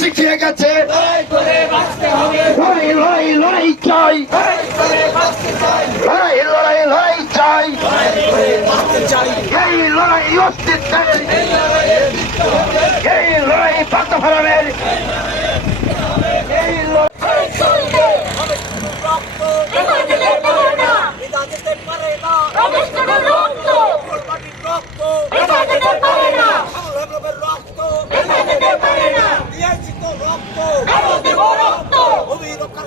শিখিয়ে গেছে। লড়াই লড়াই লড়াই চাই। লড়াই লড়াই চাই। এই লড়াই অস্তিত্বের। লড়াই পাতফারণের এই লড়াই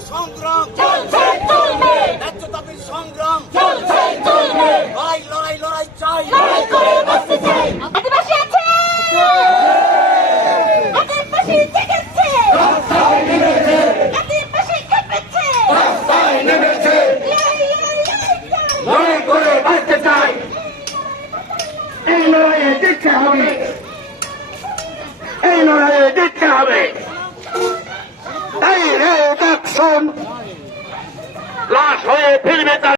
সংগ্রাম। চলছে চলবে। ন্যায্য দাবির সংগ্রাম। চলছে চলবে। লড়াই লড়াই লড়াই চাই। লড়াই করে বাঁচতে চাই। আদিবাসী আছে? আদিবাসী জেগেছে। রাস্তায় নেমেছে। লড়াই লড়াই লড়াই চাই। লড়াই করে বাঁচতে চাই। এই লড়াইয়ে জিততে হবে। এই লড়াইয়ে জিততে হবে। দেখুন লাশ হয়ে ফিরবে তার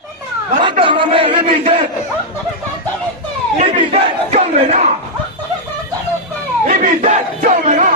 চলবে না। চলবে না।